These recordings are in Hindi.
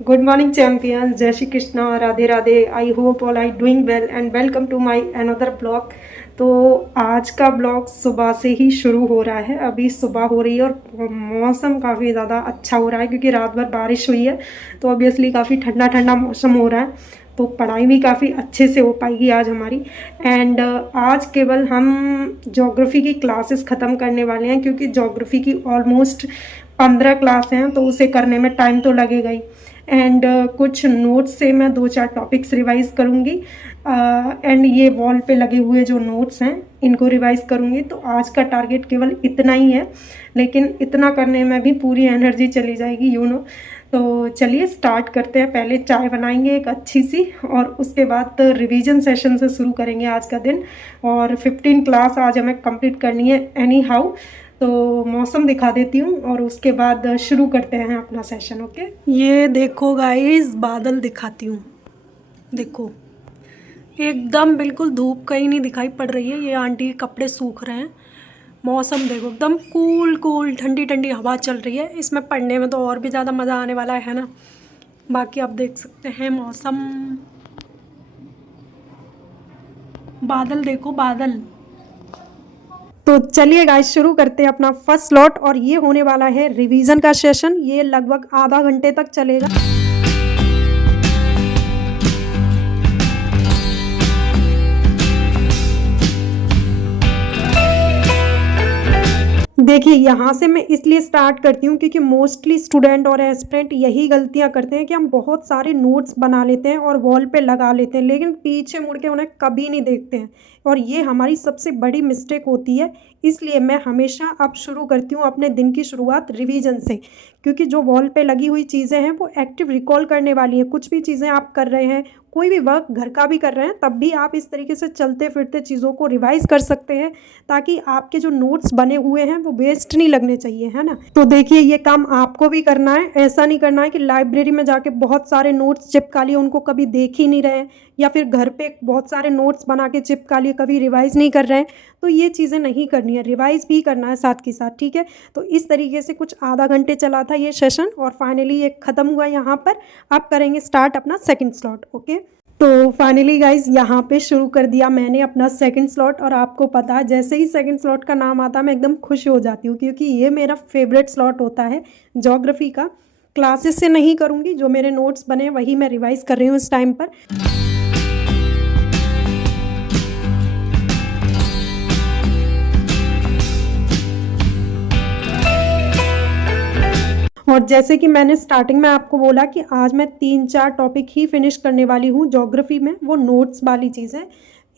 Good morning, champions. जय Shri Krishna, Radhe Radhe. I hope all I doing well and welcome to my another blog. तो आज का ब्लॉग सुबह से ही शुरू हो रहा है. अभी सुबह हो रही है और मौसम काफ़ी ज़्यादा अच्छा हो रहा है क्योंकि रात भर बारिश हुई है. तो ऑब्वियसली काफ़ी ठंडा ठंडा मौसम हो रहा है. तो पढ़ाई भी काफ़ी अच्छे से हो पाएगी आज हमारी. एंड आज केवल हम ज्योग्राफी की क्लासेस ख़त्म करने वाले हैं क्योंकि ज्योग्राफी की ऑलमोस्ट 15 क्लास हैं तो उसे करने में टाइम तो लगेगा ही. एंड कुछ नोट्स से मैं 2-4 टॉपिक्स रिवाइज़ करूँगी. एंड ये वॉल पे लगे हुए जो नोट्स हैं इनको रिवाइज़ करूँगी. तो आज का टारगेट केवल इतना ही है, लेकिन इतना करने में भी पूरी एनर्जी चली जाएगी तो चलिए स्टार्ट करते हैं. पहले चाय बनाएंगे एक अच्छी सी और उसके बाद रिवीजन सेशन से शुरू करेंगे आज का दिन. और 15 क्लास आज हमें कंप्लीट करनी है एनी हाउ. तो मौसम दिखा देती हूँ और उसके बाद शुरू करते हैं अपना सेशन. ओके, ये देखो गाइस, बादल दिखाती हूँ. देखो एकदम बिल्कुल धूप कहीं नहीं दिखाई पड़ रही है. ये आंटी के कपड़े सूख रहे हैं. मौसम देखो एकदम कूल कूल, ठंडी ठंडी हवा चल रही है. इसमें पढ़ने में तो और भी ज़्यादा मज़ा आने वाला है ना. बाकी आप देख सकते हैं मौसम, बादल देखो बादल. तो चलिए गाइस शुरू करते हैं अपना फर्स्ट स्लॉट. और ये होने वाला है रिवीजन का सेशन. ये लगभग आधा घंटे तक चलेगा. देखिए यहाँ से मैं इसलिए स्टार्ट करती हूँ क्योंकि मोस्टली स्टूडेंट और एस्पिरेंट यही गलतियाँ करते हैं कि हम बहुत सारे नोट्स बना लेते हैं और वॉल पे लगा लेते हैं, लेकिन पीछे मुड़ के उन्हें कभी नहीं देखते हैं. और ये हमारी सबसे बड़ी मिस्टेक होती है. इसलिए मैं हमेशा अब शुरू करती हूँ अपने दिन की शुरुआत रिवीजन से, क्योंकि जो वॉल पे लगी हुई चीज़ें हैं वो एक्टिव रिकॉल करने वाली हैं. कुछ भी चीज़ें आप कर रहे हैं, कोई भी वर्क घर का भी कर रहे हैं, तब भी आप इस तरीके से चलते फिरते चीज़ों को रिवाइज़ कर सकते हैं ताकि आपके जो नोट्स बने हुए हैं वो वेस्ट नहीं लगने चाहिए, है ना. तो देखिए ये काम आपको भी करना है. ऐसा नहीं करना है कि लाइब्रेरी में जाके बहुत सारे नोट्स चिपका लिए, उनको कभी देख ही नहीं रहे, या फिर घर पे बहुत सारे नोट्स बना के चिपका लिए, कभी रिवाइज़ नहीं कर रहे हैं. तो ये चीज़ें नहीं करनी है, रिवाइज़ भी करना है साथ के साथ, ठीक है. तो इस तरीके से कुछ आधा घंटे चला था ये सेशन और फाइनली ये ख़त्म हुआ यहाँ पर. अब करेंगे स्टार्ट अपना सेकंड स्लॉट. ओके, तो फाइनली गाइज यहाँ पे शुरू कर दिया मैंने अपना सेकंड स्लॉट. और आपको पता है जैसे ही सेकंड स्लॉट का नाम आता है मैं एकदम खुश हो जाती हूँ क्योंकि ये मेरा फेवरेट स्लॉट होता है ज्योग्राफी का. क्लासेस से नहीं करूँगी, जो मेरे नोट्स बने वही मैं रिवाइज़ कर रही हूँ इस टाइम पर. और जैसे कि मैंने स्टार्टिंग में आपको बोला कि आज मैं 3-4 टॉपिक ही फिनिश करने वाली हूँ ज्योग्राफी में, वो नोट्स वाली चीज़ है.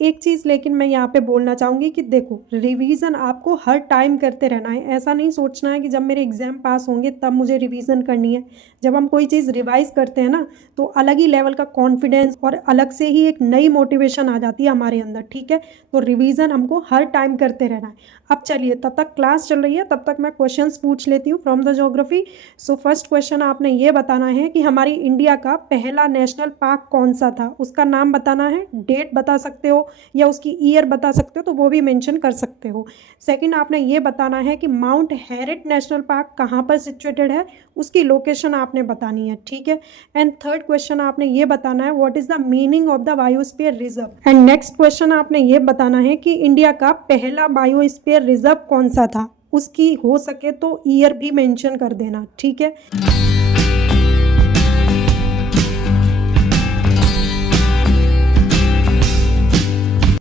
एक चीज़ लेकिन मैं यहाँ पे बोलना चाहूँगी कि देखो रिवीजन आपको हर टाइम करते रहना है. ऐसा नहीं सोचना है कि जब मेरे एग्ज़ाम पास होंगे तब मुझे रिवीजन करनी है. जब हम कोई चीज़ रिवाइज़ करते हैं ना तो अलग ही लेवल का कॉन्फिडेंस और अलग से ही एक नई मोटिवेशन आ जाती है हमारे अंदर, ठीक है. तो रिवीजन हमको हर टाइम करते रहना है. अब चलिए, तब तक क्लास चल रही है, तब तक मैं क्वेश्चंस पूछ लेती हूँ from the geography. So first question आपने ये बताना है कि हमारी इंडिया का पहला नेशनल पार्क कौन सा था. उसका नाम बताना है, डेट बता सकते हो या उसकी ईयर बता सकते हो तो वो भी मेंशन कर सकते हो. सेकंड आपने ये बताना है कि माउंट हैरिट नेशनल पार्क कहाँ पर सिचुएटेड है, उसकी लोकेशन आपने बतानी है, ठीक है. एंड थर्ड क्वेश्चन आपने ये बताना है what is the meaning of the biosphere reserve. And next question आपने ये बताना है कि इंडिया का पहला बायोस्फीयर रिजर्व कौन सा था. उसकी हो सके तो ईयर भी मेंशन कर देना, ठीक है.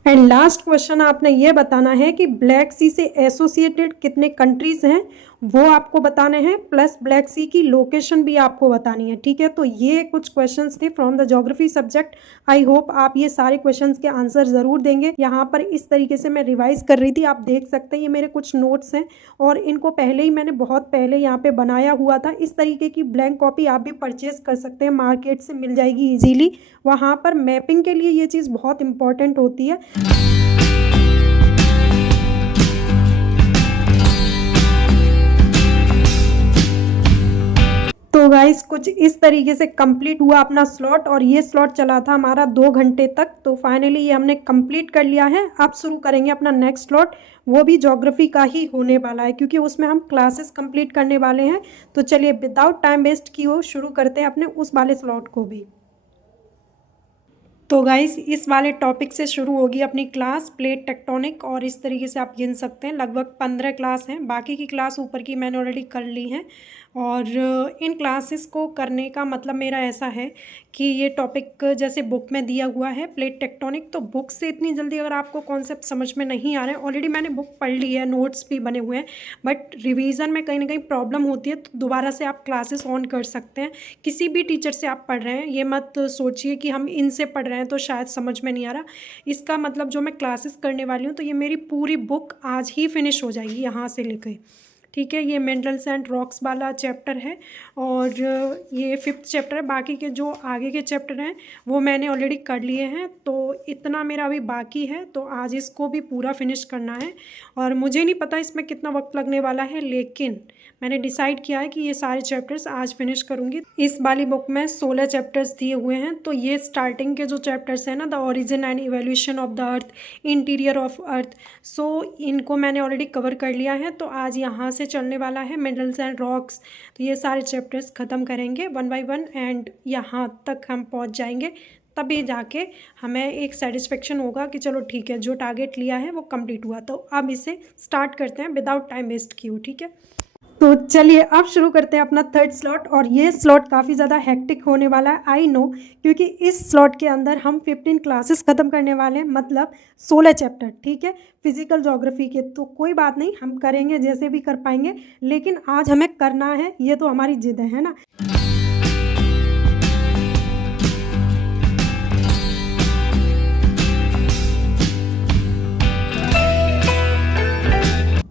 एंड लास्ट क्वेश्चन आपने ये बताना है कि ब्लैक सी से एसोसिएटेड कितने कंट्रीज हैं वो आपको बताने हैं, प्लस ब्लैक सी की लोकेशन भी आपको बतानी है, ठीक है. तो ये कुछ क्वेश्चंस थे from the geography subject. I hope आप ये सारे क्वेश्चंस के आंसर ज़रूर देंगे. यहाँ पर इस तरीके से मैं रिवाइज कर रही थी, आप देख सकते हैं ये मेरे कुछ नोट्स हैं और इनको पहले ही मैंने बहुत पहले यहाँ पे बनाया हुआ था. इस तरीके की ब्लैंक कॉपी आप भी परचेज कर सकते हैं, मार्केट से मिल जाएगी ईजीली. वहाँ पर मैपिंग के लिए ये चीज़ बहुत इंपॉर्टेंट होती है. तो गाइस कुछ इस तरीके से कंप्लीट हुआ अपना स्लॉट, और ये स्लॉट चला था हमारा 2 घंटे तक। तो फाइनली ये हमने कंप्लीट कर लिया है। अब शुरू करेंगे अपना नेक्स्ट स्लॉट, वो भी ज्योग्राफी का ही होने वाला है क्योंकि उसमें हम क्लासेस कंप्लीट करने वाले हैं। तो चलिए विदाउट टाइम वेस्ट किए शुरू करते हैं अपने उस वाले स्लॉट को भी। तो गाइस इस वाले टॉपिक से शुरू होगी अपनी क्लास प्लेट टेक्टोनिक, और इस तरीके से आप गिन सकते हैं लगभग 15 क्लास हैं। बाकी की क्लास ऊपर की मैंने ऑलरेडी कर ली हैं, और इन क्लासेस को करने का मतलब मेरा ऐसा है कि ये टॉपिक जैसे बुक में दिया हुआ है प्लेट टेक्टोनिक, तो बुक से इतनी जल्दी अगर आपको कॉन्सेप्ट समझ में नहीं आ रहे हैं, ऑलरेडी मैंने बुक पढ़ ली है, नोट्स भी बने हुए हैं, बट रिवीजन में कहीं ना कहीं प्रॉब्लम होती है, तो दोबारा से आप क्लासेस ऑन कर सकते हैं। किसी भी टीचर से आप पढ़ रहे हैं, ये मत सोचिए कि हम इनसे पढ़ रहे हैं तो शायद समझ में नहीं आ रहा। इसका मतलब जो मैं क्लासेस करने वाली हूँ तो ये मेरी पूरी बुक आज ही फिनिश हो जाएगी यहाँ से लेकर, ठीक है। ये मिनरल्स एंड रॉक्स वाला चैप्टर है, और ये 5th चैप्टर है। बाकी के जो आगे के चैप्टर हैं वो मैंने ऑलरेडी कर लिए हैं, तो इतना मेरा अभी बाकी है, तो आज इसको भी पूरा फिनिश करना है। और मुझे नहीं पता इसमें कितना वक्त लगने वाला है, लेकिन मैंने डिसाइड किया है कि ये सारे चैप्टर्स आज फिनिश करूँगी। इस वाली बुक में 16 चैप्टर्स दिए हुए हैं, तो ये स्टार्टिंग के जो चैप्टर्स हैं ना, the origin and evolution of the earth, interior of earth, so इनको मैंने ऑलरेडी कवर कर लिया है। तो आज यहाँ से चलने वाला है मिनरल्स एंड रॉक्स, तो ये सारे चैप्टर्स ख़त्म करेंगे 1 बाय 1, एंड यहाँ तक हम पहुँच जाएंगे, तभी जाके हमें एक सेटिस्फेक्शन होगा कि चलो ठीक है, जो टारगेट लिया है वो कंप्लीट हुआ। तो अब इसे स्टार्ट करते हैं विदाउट टाइम वेस्ट किए, ठीक है। तो चलिए अब शुरू करते हैं अपना 3rd स्लॉट, और ये स्लॉट काफ़ी ज़्यादा हेक्टिक होने वाला है, आई नो, क्योंकि इस स्लॉट के अंदर हम 15 क्लासेस ख़त्म करने वाले हैं, मतलब 16 चैप्टर, ठीक है, फिजिकल ज्योग्राफी के। तो कोई बात नहीं, हम करेंगे जैसे भी कर पाएंगे, लेकिन आज हमें करना है, ये तो हमारी जिद है ना।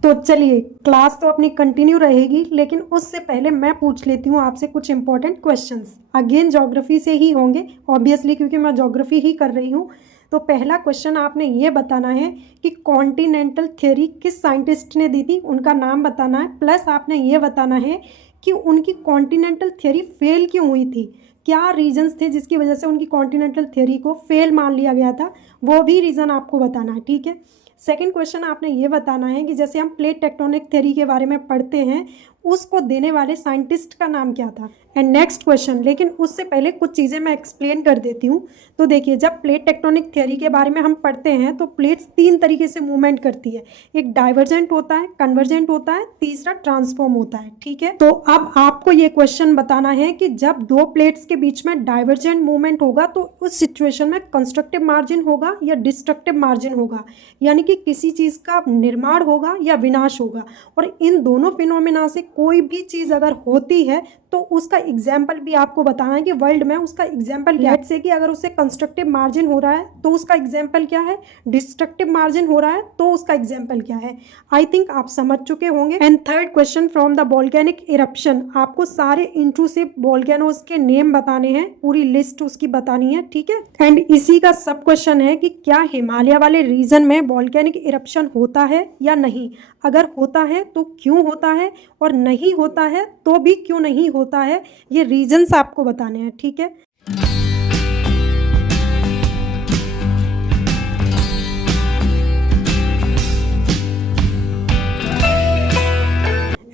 तो चलिए क्लास तो अपनी कंटिन्यू रहेगी, लेकिन उससे पहले मैं पूछ लेती हूँ आपसे कुछ इंपॉर्टेंट क्वेश्चंस। अगेन ज्योग्राफी से ही होंगे ऑब्वियसली, क्योंकि मैं ज्योग्राफी ही कर रही हूँ। तो पहला क्वेश्चन आपने ये बताना है कि कॉन्टिनेंटल थ्योरी किस साइंटिस्ट ने दी थी, उनका नाम बताना है, प्लस आपने ये बताना है कि उनकी कॉन्टिनेंटल थ्योरी फेल क्यों हुई थी, क्या रीजंस थे जिसकी वजह से उनकी कॉन्टिनेंटल थ्योरी को फेल मान लिया गया था, वो भी रीज़न आपको बताना है, ठीक है। सेकंड क्वेश्चन आपने ये बताना है कि जैसे हम प्लेट टेक्टोनिक थ्योरी के बारे में पढ़ते हैं, उसको देने वाले साइंटिस्ट का नाम क्या था। एंड नेक्स्ट क्वेश्चन, लेकिन उससे पहले कुछ चीज़ें मैं एक्सप्लेन कर देती हूँ। तो देखिए, जब प्लेट टेक्टोनिक थ्योरी के बारे में हम पढ़ते हैं तो प्लेट्स 3 तरीके से मूवमेंट करती है, एक डाइवर्जेंट होता है, कन्वर्जेंट होता है, तीसरा ट्रांसफॉर्म होता है, ठीक है। तो अब आपको ये क्वेश्चन बताना है कि जब 2 प्लेट्स के बीच में डाइवर्जेंट मूवमेंट होगा तो उस सिचुएशन में कंस्ट्रक्टिव मार्जिन होगा या डिस्ट्रक्टिव मार्जिन होगा, यानी कि किसी चीज़ का निर्माण होगा या विनाश होगा। और इन दोनों फिनोमेना से कोई भी चीज़ अगर होती है तो उसका एग्जाम्पल भी आपको बताना है कि वर्ल्ड में उसका एग्जाम्पल क्या है। से कि अगर उससे कंस्ट्रक्टिव मार्जिन हो रहा है तो उसका एग्जाम्पल क्या है, डिस्ट्रक्टिव मार्जिन हो रहा है तो उसका एग्जाम्पल क्या है। आई थिंक आप समझ चुके होंगे। And third question, from the volcanic eruption, आपको सारे इंट्रूसिव वोल्केनोज के नेम बताने हैं, पूरी लिस्ट उसकी बतानी है, ठीक है। एंड इसी का सब क्वेश्चन है कि क्या हिमालय वाले रीजन में वोल्केनिक इरप्शन होता है या नहीं, अगर होता है तो क्यों होता है, और नहीं होता है तो भी क्यों नहीं होता है, ये रीजंस आपको बताने हैं, ठीक है।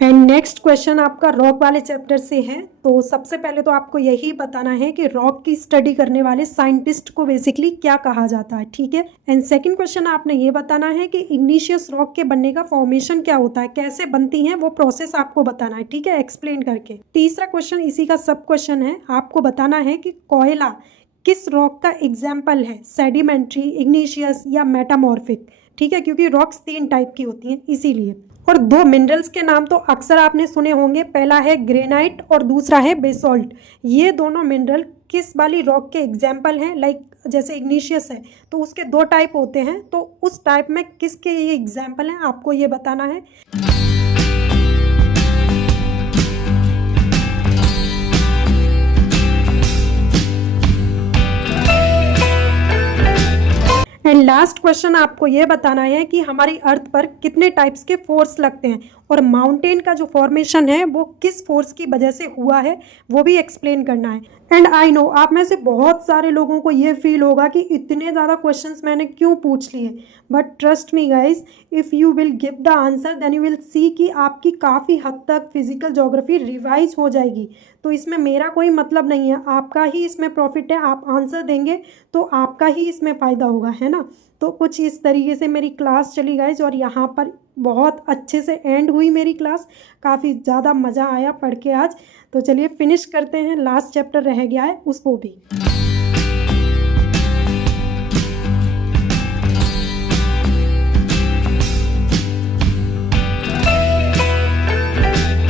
एंड नेक्स्ट क्वेश्चन आपका रॉक वाले चैप्टर से है। तो सबसे पहले तो आपको यही बताना है कि रॉक की स्टडी करने वाले साइंटिस्ट को बेसिकली क्या कहा जाता है, ठीक है। एंड सेकंड क्वेश्चन आपने ये बताना है कि इग्निशियस रॉक के बनने का फॉर्मेशन क्या होता है, कैसे बनती हैं, वो प्रोसेस आपको बताना है, ठीक है, एक्सप्लेन करके। तीसरा क्वेश्चन इसी का सब क्वेश्चन है, आपको बताना है कि कोयला किस रॉक का एग्जाम्पल है, सेडिमेंट्री, इग्निशियस या मेटामॉर्फिक, ठीक है, क्योंकि रॉक्स 3 टाइप की होती हैं इसीलिए। और 2 मिनरल्स के नाम तो अक्सर आपने सुने होंगे, पहला है ग्रेनाइट और दूसरा है बेसॉल्ट। ये दोनों मिनरल किस वाली रॉक के एग्जाम्पल हैं, लाइक जैसे इग्निशियस है तो उसके 2 टाइप होते हैं, तो उस टाइप में किसके ये एग्जाम्पल हैं आपको ये बताना है। एंड लास्ट क्वेश्चन आपको ये बताना है कि हमारी अर्थ पर कितने टाइप्स के फोर्स लगते हैं, और माउंटेन का जो फॉर्मेशन है वो किस फोर्स की वजह से हुआ है वो भी एक्सप्लेन करना है। एंड आई नो आप में से बहुत सारे लोगों को ये फील होगा कि इतने ज़्यादा क्वेश्चंस मैंने क्यों पूछ लिए, but trust me guys, if you will give the answer then you will see कि आपकी काफ़ी हद तक फिजिकल ज्योग्राफी रिवाइज हो जाएगी। तो इसमें मेरा कोई मतलब नहीं है, आपका ही इसमें प्रॉफिट है। आप आंसर देंगे तो आपका ही इसमें फ़ायदा होगा, है ना। तो कुछ इस तरीके से मेरी क्लास चली गाइज, और यहाँ पर बहुत अच्छे से एंड हुई मेरी क्लास। काफ़ी ज़्यादा मज़ा आया पढ़ के आज। तो चलिए फिनिश करते हैं, लास्ट चैप्टर रह गया है उसको भी।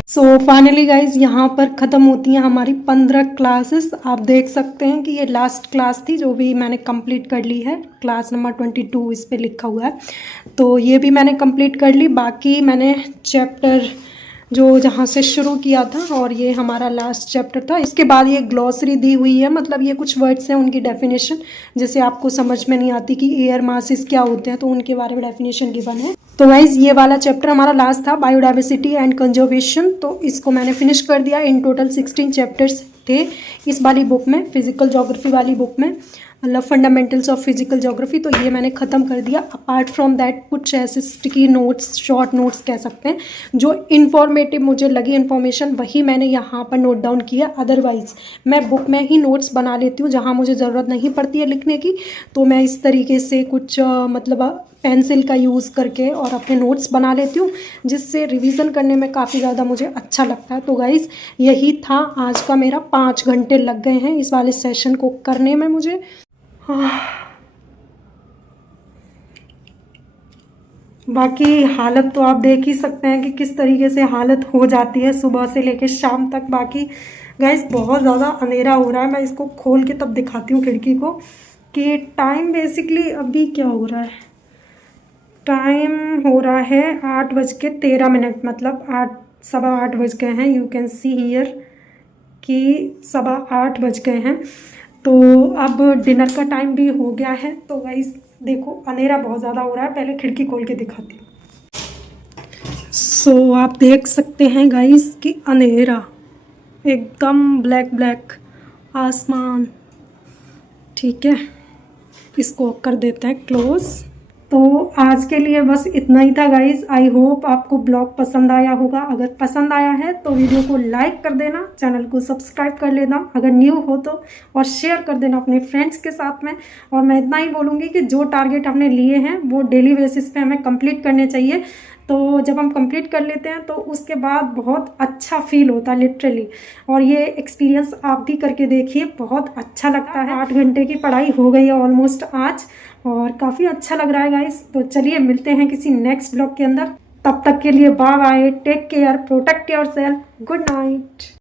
सो फाइनली गाइज यहाँ पर ख़त्म होती हैं हमारी 15 क्लासेस। आप देख सकते हैं कि ये लास्ट क्लास थी जो भी मैंने कंप्लीट कर ली है। क्लास नंबर 22 इस पे लिखा हुआ है, तो ये भी मैंने कंप्लीट कर ली। बाकी मैंने चैप्टर जो जहाँ से शुरू किया था और ये हमारा लास्ट चैप्टर था। इसके बाद ये ग्लॉसरी दी हुई है, मतलब ये कुछ वर्ड्स हैं उनकी डेफिनेशन, जैसे आपको समझ में नहीं आती कि एयर मासेस क्या होते हैं तो उनके बारे में डेफिनेशन गिवन है। तो गाइज ये वाला चैप्टर हमारा लास्ट था, बायोडाइवर्सिटी एंड कंजर्वेशन। तो इसको मैंने फिनिश कर दिया। इन टोटल 16 चैप्टर्स थे इस वाली बुक में, फिजिकल ज्योग्राफी वाली बुक में, मतलब फंडामेंटल्स ऑफ फिजिकल ज्योग्राफी। तो ये मैंने ख़त्म कर दिया। अपार्ट फ्रॉम दैट कुछ ऐसे स्टिकी नोट्स, शॉर्ट नोट्स कह सकते हैं, जो इन्फॉर्मेटिव मुझे लगी इन्फॉर्मेशन वही मैंने यहाँ पर नोट डाउन किया। अदरवाइज़ मैं बुक में ही नोट्स बना लेती हूँ जहाँ मुझे ज़रूरत नहीं पड़ती है लिखने की। तो मैं इस तरीके से कुछ मतलब पेंसिल का यूज़ करके और अपने नोट्स बना लेती हूँ, जिससे रिवीजन करने में काफ़ी ज़्यादा मुझे अच्छा लगता है। तो गाइज़ यही था आज का मेरा। 5 घंटे लग गए हैं इस वाले सेशन को करने में मुझे। बाकी हालत तो आप देख ही सकते हैं कि किस तरीके से हालत हो जाती है सुबह से लेकर शाम तक। बाकी गाइस बहुत ज़्यादा अंधेरा हो रहा है, मैं इसको खोल के तब दिखाती हूँ खिड़की को कि टाइम बेसिकली अभी क्या हो रहा है। टाइम हो रहा है 8:13, मतलब 8 सवा 8 बज गए हैं। यू कैन सी हियर कि 7:15 बज गए हैं। तो अब डिनर का टाइम भी हो गया है। तो गाइस देखो अंधेरा बहुत ज़्यादा हो रहा है, पहले खिड़की खोल के दिखाती हूँ। सो आप देख सकते हैं गाइस कि अंधेरा एकदम ब्लैक ब्लैक आसमान। ठीक है, इसको कर देते हैं क्लोज। तो आज के लिए बस इतना ही था गाइज। आई होप आपको ब्लॉग पसंद आया होगा। अगर पसंद आया है तो वीडियो को लाइक कर देना, चैनल को सब्सक्राइब कर लेना अगर न्यू हो तो, और शेयर कर देना अपने फ्रेंड्स के साथ में। और मैं इतना ही बोलूँगी कि जो टारगेट हमने लिए हैं वो डेली बेसिस पे हमें कंप्लीट करने चाहिए। तो जब हम कंप्लीट कर लेते हैं तो उसके बाद बहुत अच्छा फील होता है लिटरली। और ये एक्सपीरियंस आप भी करके देखिए, बहुत अच्छा लगता है। 8 घंटे की पढ़ाई हो गई है ऑलमोस्ट आज, और काफ़ी अच्छा लग रहा है गाइस। तो चलिए मिलते हैं किसी नेक्स्ट ब्लॉग के अंदर। तब तक के लिए bye bye, take care, protect yourself, good night.